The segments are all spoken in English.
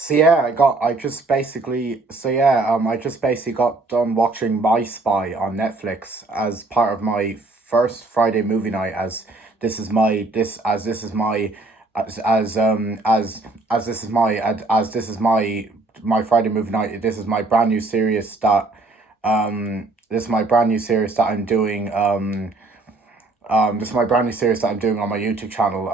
I just basically got done watching My Spy on Netflix as part of my first Friday movie night. This is my this as this is my as this is my as this is my Friday movie night. This is my brand new series that this is my brand new series that I'm doing. This is my brand new series that I'm doing on my YouTube channel.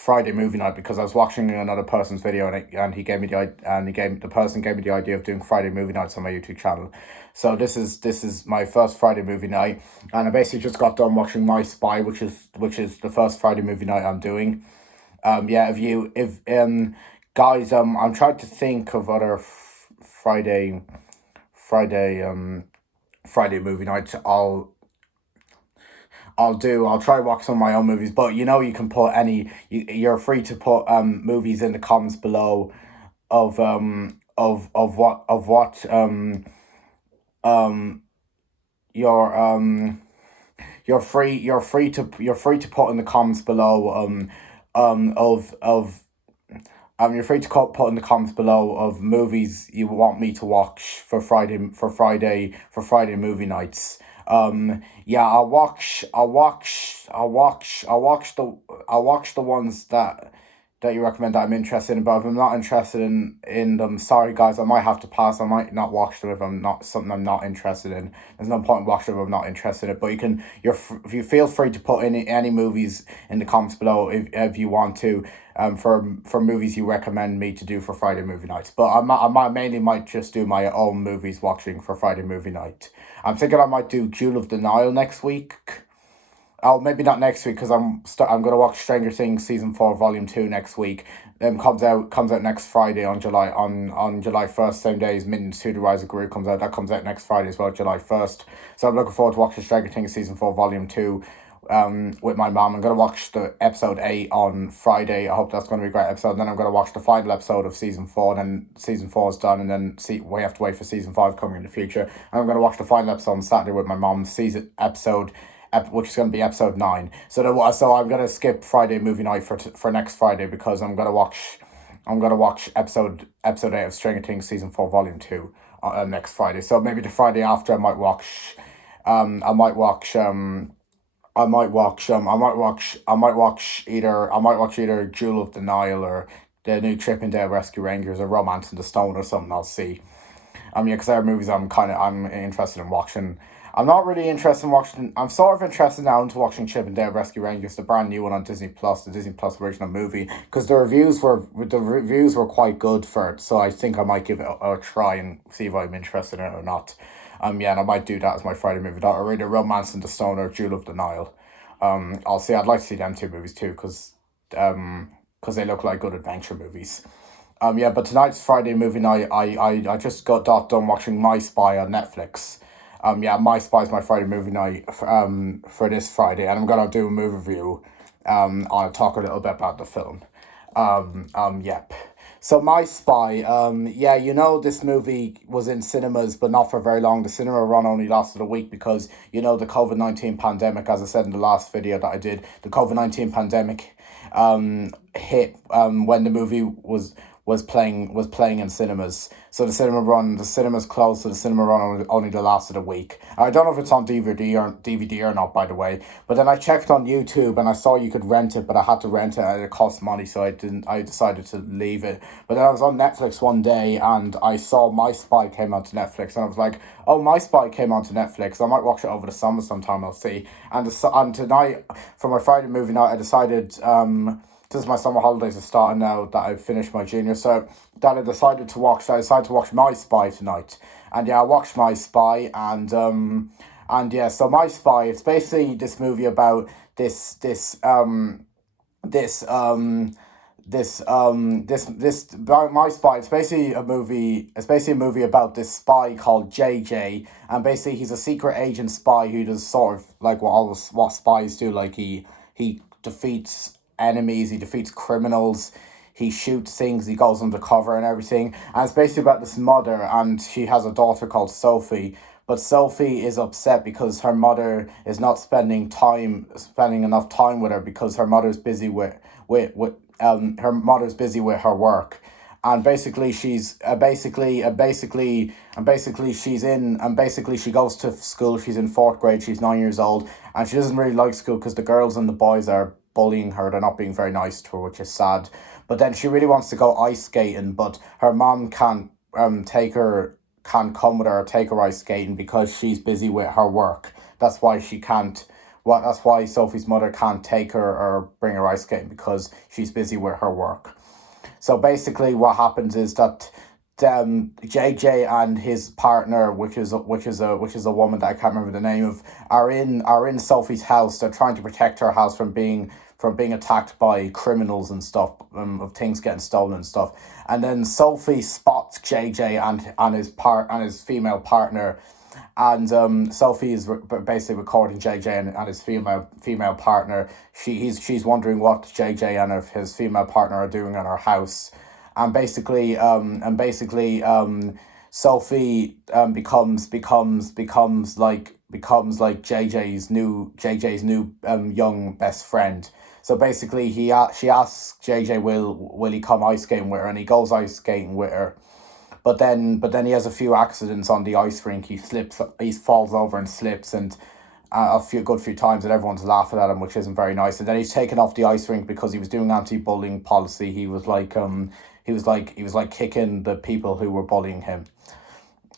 Friday movie night, because I was watching another person's video, and he gave me the person gave me the idea of doing Friday movie nights on my YouTube channel. So this is my first Friday movie night, and I basically just got done watching My Spy, which is the first Friday movie night I'm doing. Yeah, if guys, I'm trying to think of other Friday Friday movie nights I'll do. I'll try watch some of my own movies, but you can put you're free to put movies in the comments below of what um your you're free to put in the comments below of you're free to put in the comments below of movies you want me to watch for Friday movie nights. Yeah, I'll watch the ones that you recommend that I'm interested in. But if I'm not interested in them, sorry guys, I might have to pass. I might not watch them if I'm not something I'm not interested in. There's no point in watching them if I'm not interested in it. But if you feel free to put any movies in the comments below if you want to, for movies you recommend me to do for Friday movie nights. But I mainly might just do my own movies watching for Friday movie night. I'm thinking I might do Jewel of the Nile next week. Oh, maybe not next week, because I'm gonna watch Stranger Things season 4 volume 2 next week. Comes out next Friday on July 1st, same day as Minions 2: The Rise of Gru comes out. That comes out next Friday as well, July 1st. So I'm looking forward to watching Stranger Things season 4 volume 2 with my mom. I'm gonna watch the episode 8 on Friday. I hope that's gonna be a great episode. And then I'm gonna watch the final episode of season 4, and then season 4 is done, and then we have to wait for season 5 coming in the future. And I'm gonna watch the final episode on Saturday with my mom, which is going to be episode 9. So I'm going to skip Friday movie night for next Friday, because I'm going to watch episode 8 of Stranger Things season 4 volume 2 next Friday. So maybe the Friday after I might watch either Jewel of the Nile, or the new Chippendale Rescue Rangers, or Romance in the Stone, or something. I'll see. Yeah, because there are movies I'm interested in watching. I'm not really interested in watching. I'm sort of interested now into watching Chip and Dale Rescue Rangers, the brand new one on Disney Plus, the Disney Plus original movie, because the reviews were quite good for it. So I think I might give it a try and see if I'm interested in it or not. Yeah, and I might do that as my Friday movie. That, or either Romance in the Stone or Jewel of the Nile. I'll see. I'd like to see them two movies too, because they look like good adventure movies. Yeah, but tonight's Friday movie night, I just got done watching My Spy on Netflix. Yeah, My Spy is my Friday movie night for this Friday, and I'm gonna do a movie review. I'll talk a little bit about the film. Yep. So My Spy, yeah, this movie was in cinemas, but not for very long. The cinema run only lasted a week because the COVID-19 pandemic, as I said in the last video that I did, the COVID-19 pandemic hit when the movie was playing in cinemas. So the cinemas closed, so the cinema run only lasted a week. I don't know if it's on DVD or not, by the way. But then I checked on YouTube and I saw you could rent it, but I had to rent it and it cost money, so I didn't. I decided to leave it. But then I was on Netflix one day and I saw My Spy came onto Netflix, and I was like, oh, My Spy came onto Netflix. I might watch it over the summer sometime. I'll see. And tonight for my Friday movie night, I decided since my summer holidays are starting now that I've finished my junior, so that I decided to watch My Spy tonight. And yeah, I watched My Spy, and yeah, so My Spy, it's basically this movie about My Spy. It's basically a movie about this spy called JJ, and basically he's a secret agent spy who does sort of like what spies do. Like he defeats enemies, he defeats criminals, he shoots things, he goes undercover and everything. And it's basically about this mother, and she has a daughter called Sophie. But Sophie is upset because her mother is not spending enough time with her, because her mother's busy with her work. and basically she's basically she goes to school. She's in fourth grade. She's 9 years old, and she doesn't really like school because the girls and the boys are bullying her. They're not being very nice to her, which is sad. But then she really wants to go ice skating, but her mom can't come with her or take her ice skating because she's busy with her work. That's why she can't. That's why Sophie's mother can't take her or bring her ice skating because she's busy with her work. So basically, what happens is that JJ and his partner, which is a woman that I can't remember the name of, are in Sophie's house. They're trying to protect her house from being attacked by criminals and stuff, of things getting stolen and stuff. And then Sophie spots JJ and his female partner, and Sophie is basically recording JJ and his female partner. She's wondering what JJ and his female partner are doing in her house, and basically Sophie becomes like JJ's new young best friend. So basically, she asks JJ will he come ice skating with her, and he goes ice skating with her. But then he has a few accidents on the ice rink. He falls over and slips, and a good few times, and everyone's laughing at him, which isn't very nice. And then he's taken off the ice rink because he was doing anti-bullying policy. He was like kicking the people who were bullying him,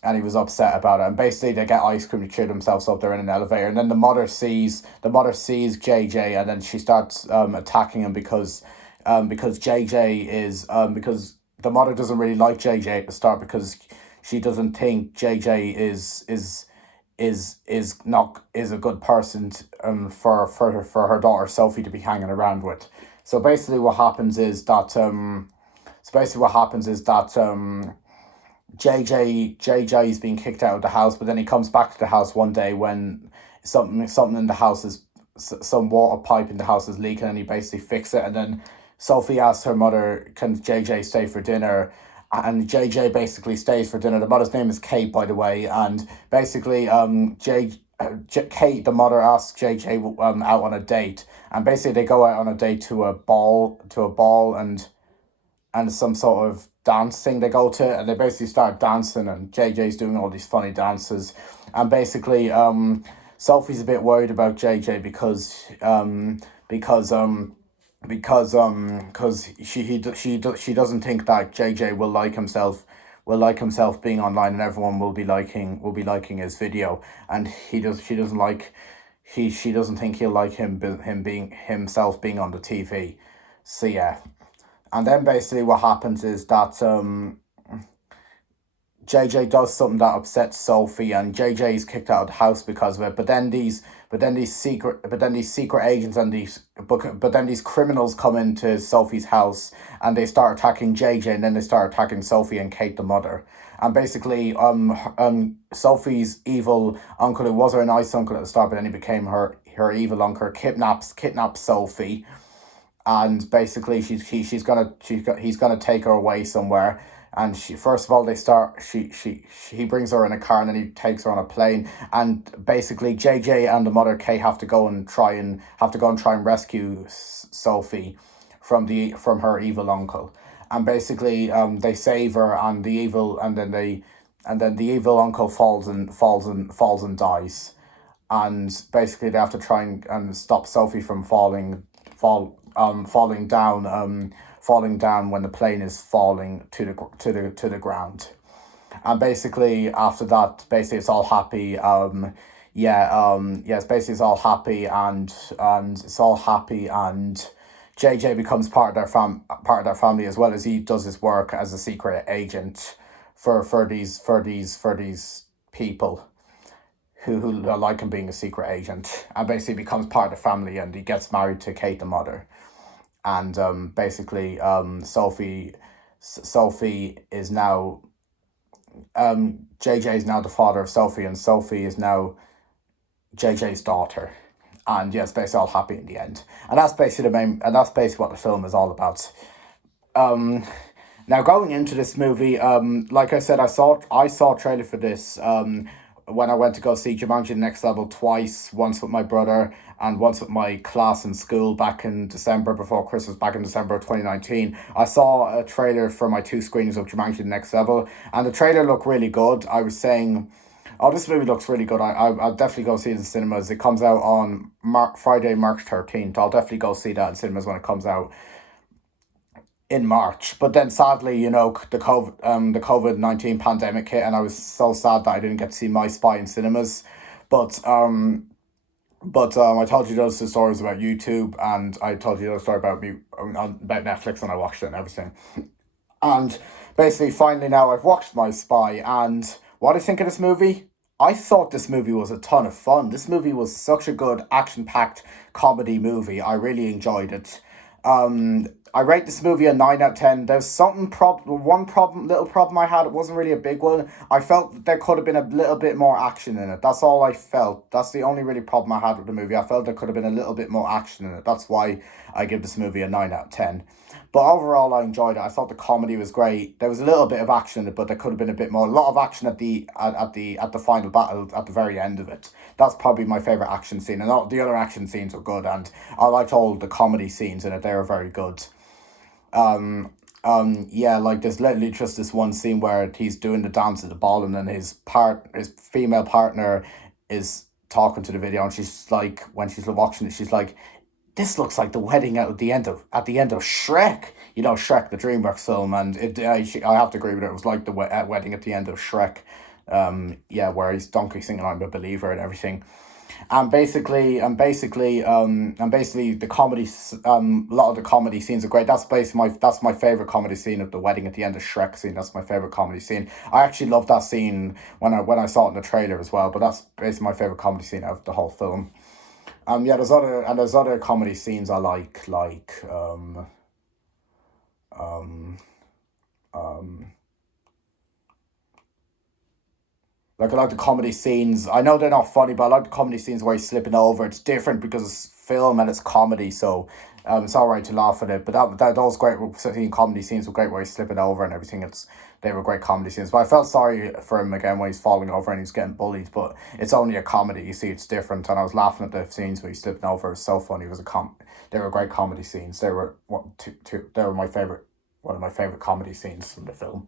and he was upset about it. And basically, they get ice cream to cheer themselves up. They're in an elevator, and then the mother sees JJ, and then she starts attacking him because JJ is because the mother doesn't really like JJ at the start because she doesn't think JJ is a good person for her daughter Sophie to be hanging around with. So basically, what happens is that JJ is being kicked out of the house, but then he comes back to the house one day when something in the house is some water pipe in the house is leaking, and he basically fixes it. And then Sophie asks her mother, "Can JJ stay for dinner?" And JJ basically stays for dinner. The mother's name is Kate, by the way, and basically Kate, the mother, asks JJ out on a date, and basically they go out on a date to a ball and some sort of dance thing they go to, and they basically start dancing, and JJ's doing all these funny dances, and basically Sophie's a bit worried about JJ because she doesn't think that JJ will like himself being online, and everyone will be liking his video, and she doesn't think he'll like him being himself being on the TV. So yeah. And then basically what happens is that JJ does something that upsets Sophie, and JJ is kicked out of the house because of it. But then these secret agents and these criminals come into Sophie's house, and they start attacking JJ, and then they start attacking Sophie and Kate, the mother. And basically, Sophie's evil uncle, who was her nice uncle at the start, but then he became her evil uncle, kidnaps Sophie, and basically he's gonna take her away somewhere. And she, first of all, he brings her in a car, and then he takes her on a plane, and basically JJ and the mother Kate have to go and try and rescue Sophie from her evil uncle. And basically they save her, and then the evil uncle falls and dies. And basically they have to try and stop Sophie from falling down when the plane is falling to the ground. And basically after that, basically it's all happy. Yes, basically it's all happy, and JJ becomes part of their family, as well as he does his work as a secret agent for these people who like him being a secret agent, and basically becomes part of the family, and he gets married to Kate, the mother. And basically Sophie is now JJ is now the father of Sophie, and Sophie is now JJ's daughter. And yes, basically all happy in the end. And that's basically what the film is all about. Now going into this movie, like I said, I saw a trailer for this when I went to go see Jumanji: The Next Level twice, once with my brother and once with my class in school back in December before Christmas, back in December of 2019. I saw a trailer for my two screenings of Jumanji The Next Level, and the trailer looked really good. I was saying, oh, this movie looks really good. I'll definitely go see it in cinemas. It comes out on Friday, March 13th. I'll definitely go see that in cinemas when it comes out in March. But then sadly, the COVID-19 pandemic hit, and I was so sad that I didn't get to see My Spy in cinemas. But I told you those two stories about YouTube, and I told you the story about me about Netflix, and I watched it and everything. And basically, finally now I've watched My Spy, and what do you think of this movie? I thought this movie was a ton of fun. This movie was such a good action-packed comedy movie. I really enjoyed it. I rate this movie a 9 out of 10. There's little problem I had. It wasn't really a big one. I felt that there could have been a little bit more action in it. That's all I felt. That's the only really problem I had with the movie. I felt there could have been a little bit more action in it. That's why I give this movie a 9 out of 10. But overall, I enjoyed it. I thought the comedy was great. There was a little bit of action in it, but there could have been a bit more. A lot of action at the final battle at the very end of it. That's probably my favorite action scene, and all the other action scenes were good. And I liked all the comedy scenes in it. They were very good. Yeah, like there's literally just this one scene where he's doing the dance at the ball, and then his female partner is talking to the video, and she's like, when she's watching it, she's like, this looks like the wedding at the end of Shrek. You know, Shrek, the DreamWorks film, and I have to agree with it. It was like the wedding at the end of Shrek. Yeah, where he's Donkey singing "I'm a Believer" and everything. And basically, the comedy, a lot of the comedy scenes are great. That's my favorite comedy scene of the wedding at the end of Shrek scene. That's my favorite comedy scene. I actually loved that scene when I saw it in the trailer as well. But that's basically my favorite comedy scene of the whole film. Yeah, there's other comedy scenes I um, um, like I like the comedy scenes. I know they're not funny, but I like the comedy scenes where he's slipping over. It's different because it's film and it's comedy, so it's all right to laugh at it. But those great comedy scenes were great where he's slipping over and everything. They were great comedy scenes. But I felt sorry for him again when he's falling over and he's getting bullied. But it's only a comedy. You see, it's different. And I was laughing at the scenes where he's slipping over. It was so funny. They were great comedy scenes. They were They were my favorite. One of my favorite comedy scenes from the film.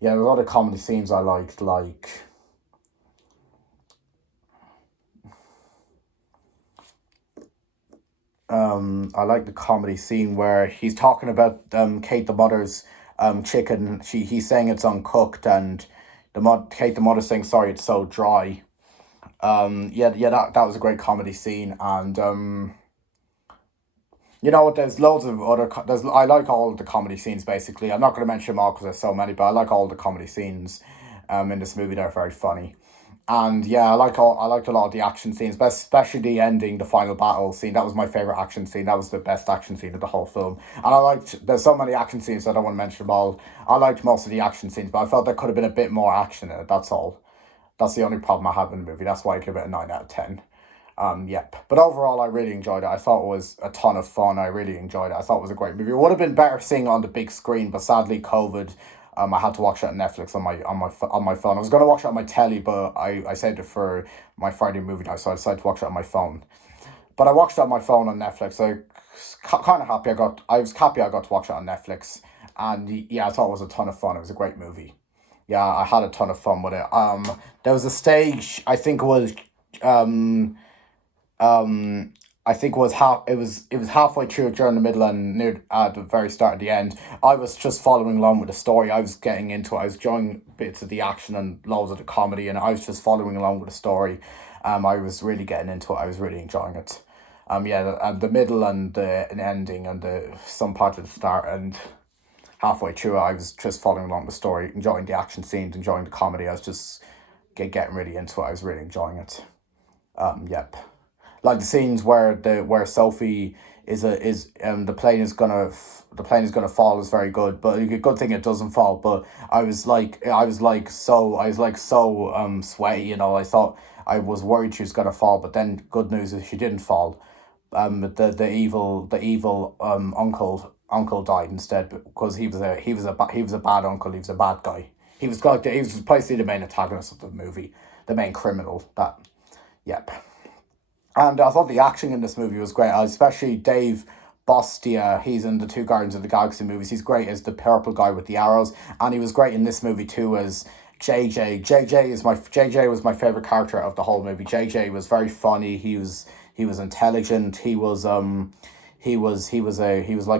Yeah, there were other comedy scenes I liked, like. I like the comedy scene where he's talking about Kate the mother's chicken. He's saying it's uncooked, and Kate the mother's saying sorry it's so dry. Yeah, that was a great comedy scene, and you know what? There's loads of other. I like all the comedy scenes basically. I'm not going to mention them all because there's so many, but I like all the comedy scenes, in this movie. They're very funny. And yeah, I liked a lot of the action scenes, but especially the ending, the final battle scene. That was my favorite action scene. That was the best action scene of the whole film. And there's so many action scenes, I don't want to mention them all. I liked most of the action scenes, but I felt there could have been a bit more action in it. That's all. That's the only problem I have in the movie. That's why I give it a 9 out of 10. Yep. But overall, I really enjoyed it. I thought it was a ton of fun. I really enjoyed it. I thought it was a great movie. It would have been better seeing it on the big screen, but sadly, COVID. I had to watch it on Netflix on my phone. I was gonna watch it on my telly, but I saved it for my Friday movie night, so I decided to watch it on my phone. But I watched it on my phone on Netflix. So kind of happy I was happy I got to watch it on Netflix, and yeah, I thought it was a ton of fun. It was a great movie. Yeah, I had a ton of fun with it. There was a stage I think it was um um I think it was halfway through during the middle and near at the very start of the end. I was just following along with the story. I was getting into it. I was enjoying bits of the action and loads of the comedy, and I was just following along with the story. I was really getting into it. I was really enjoying it. Yeah, the middle and the ending and the some part of the start and halfway through, I was just following along the story, enjoying the action scenes, enjoying the comedy. I was just getting really into it. I was really enjoying it. Yep, like the scenes where Sophie the plane is gonna fall is very good, but a good thing it doesn't fall. But I was like so sweaty, I thought I was worried she was gonna fall, but then good news is she didn't fall. The evil uncle died instead because he was a bad uncle. He was a bad guy. He was basically the main antagonist of the movie, the main criminal. Yep. And I thought the action in this movie was great, especially Dave Bostia. He's in the two Guardians of the Galaxy movies. He's great as the purple guy with the arrows, and he was great in this movie too as JJ. JJ was my favorite character of the whole movie. JJ was very funny. He was intelligent. He was like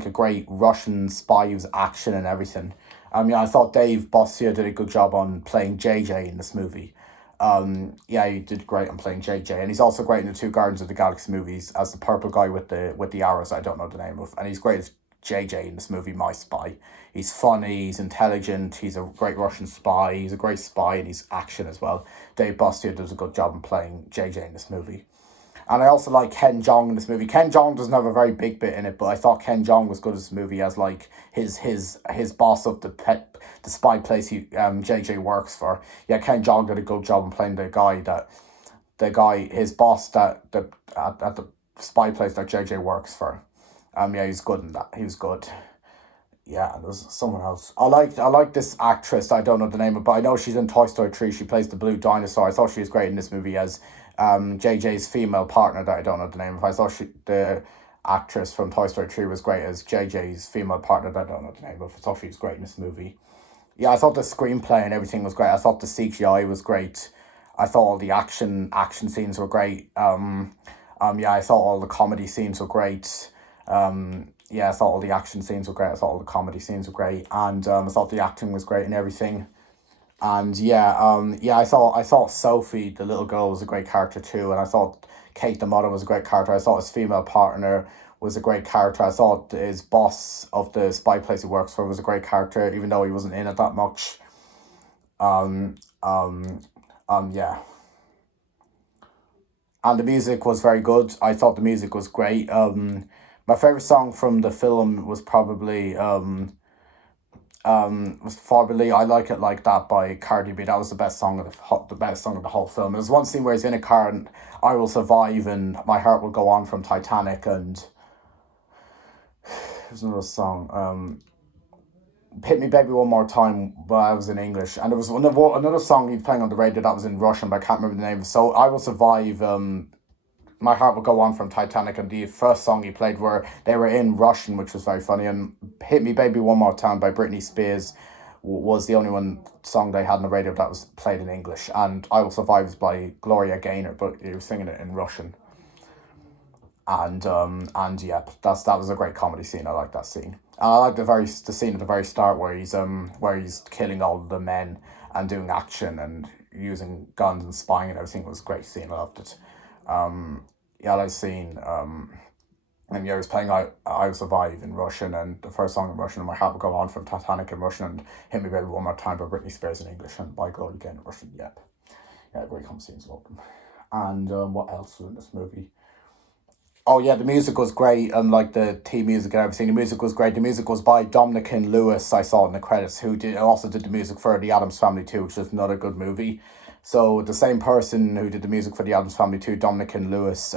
a great Russian spy. He was action and everything. Yeah, I thought Dave Bossia did a good job on playing JJ in this movie. Yeah, he did great on playing JJ, and he's also great in the two Guardians of the Galaxy movies as the purple guy with the arrows. I don't know the name of, and he's great as JJ in this movie, My Spy. He's funny, he's intelligent, he's a great Russian spy, he's a great spy, and he's action as well. Dave Bostia does a good job in playing JJ in this movie. And I also like Ken Jeong in this movie. Ken Jeong doesn't have a very big bit in it, but I thought Ken Jeong was good in this movie as like his boss of the spy place JJ works for. Yeah, Ken Jeong did a good job in playing his boss at the spy place that JJ works for. Yeah, he's good in that. He was good. Yeah, and there's someone else. I like this actress. I don't know the name of, but I know she's in Toy Story 3. She plays the blue dinosaur. I thought she was great in this movie as JJ's female partner that I don't know the name of. I thought the actress from Toy Story 3 was great as JJ's female partner that I don't know the name of. I thought she was great in this movie. Yeah, I thought the screenplay and everything was great. I thought the CGI was great. I thought all the action scenes were great. Yeah, I thought all the comedy scenes were great. Yeah, I thought all the action scenes were great. I thought all the comedy scenes were great, and I thought the acting was great and everything. And yeah, I thought Sophie, the little girl, was a great character too, and I thought Kate the mother was a great character. I thought his female partner was a great character. I thought his boss of the spy place he works for was a great character, even though he wasn't in it that much. Um, um, yeah, and the music was very good. I thought the music was great. My favorite song from the film was probably "I Like It Like That" by Cardi B. That was the best song the best song of the whole film. There's one scene where he's in a car and "I Will Survive" and "My Heart Will Go On" from Titanic, and there's another song, "Hit Me Baby One More Time," but I was in English, and there was another song he was playing on the radio that was in Russian, but I can't remember the name. So "I Will Survive," "My Heart Will Go On" from Titanic, and the first song he played were they were in Russian, which was very funny. And "Hit Me Baby One More Time" by Britney Spears was the only one song they had on the radio that was played in English. And "I Will Survive" is by Gloria Gaynor, but he was singing it in Russian. And yeah, that was a great comedy scene. I like that scene. And I like the scene at the very start where he's killing all the men and doing action and using guns and spying and everything. It was a great scene. I loved it. Yeah, I like scene. And yeah, he was playing I Will Survive in Russian, and the first song in Russian, and "My Heart Will Go On" from Titanic in Russian, and "Hit Me Baby One More Time" by Britney Spears in English, and by Gloria Gaynor in Russian. Yep. Yeah, great comedy scenes. Love them. And what else was in this movie? Oh yeah, the music was great, and like the theme music and everything. The music was great. The music was by Dominic and Lewis. I saw in the credits, who did the music for the Adams Family too, which is another good movie. So the same person who did the music for the Adams Family too, Dominic and Lewis,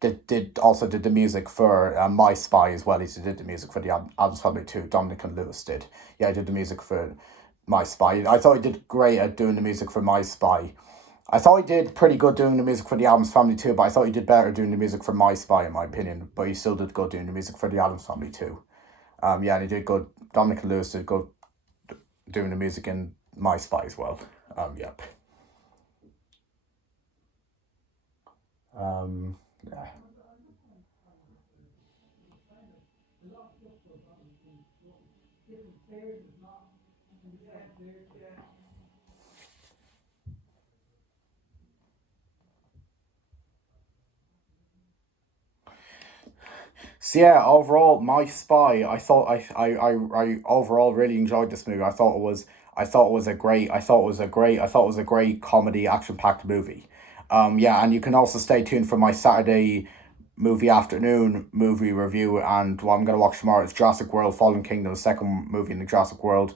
did the music for My Spy as well. He did the music for the Adams Family too. Dominic and Lewis did. Yeah, I did the music for My Spy. I thought he did great at doing the music for My Spy. I thought he did pretty good doing the music for the Adams Family too, but I thought he did better doing the music for My Spy, in my opinion. But he still did good doing the music for the Adams Family too. Yeah, and he did good. Dominic and Lewis did good doing the music in My Spy as well. Yep. Yeah. So yeah, overall, My Spy. I thought I overall really enjoyed this movie. I thought it was a great comedy action packed movie. Yeah, and you can also stay tuned for my Saturday movie afternoon movie review. And what I'm gonna watch tomorrow is Jurassic World: Fallen Kingdom, the second movie in the Jurassic World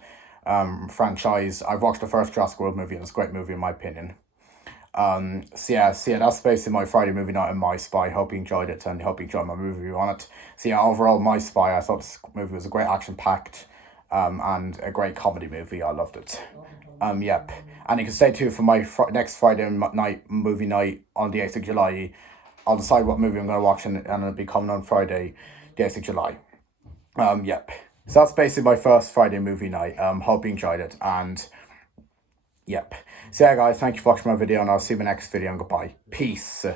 franchise. I've watched the first Jurassic World movie, and it's a great movie in my opinion. So yeah, that's basically my Friday movie night and My Spy. Hope you enjoyed it, and hope you enjoyed my movie review on it. So yeah, overall, My Spy. I thought this movie was a great action packed, and a great comedy movie. I loved it. Yep. And you can stay tuned for my next Friday night movie night on the 8th of July I'll decide what movie I'm going to watch, and it'll be coming on Friday, the 8th of July. Yep. So that's basically my first Friday movie night. Hope you enjoyed it, and yep. So yeah, guys, thank you for watching my video, and I'll see you in my next video, and goodbye. Peace.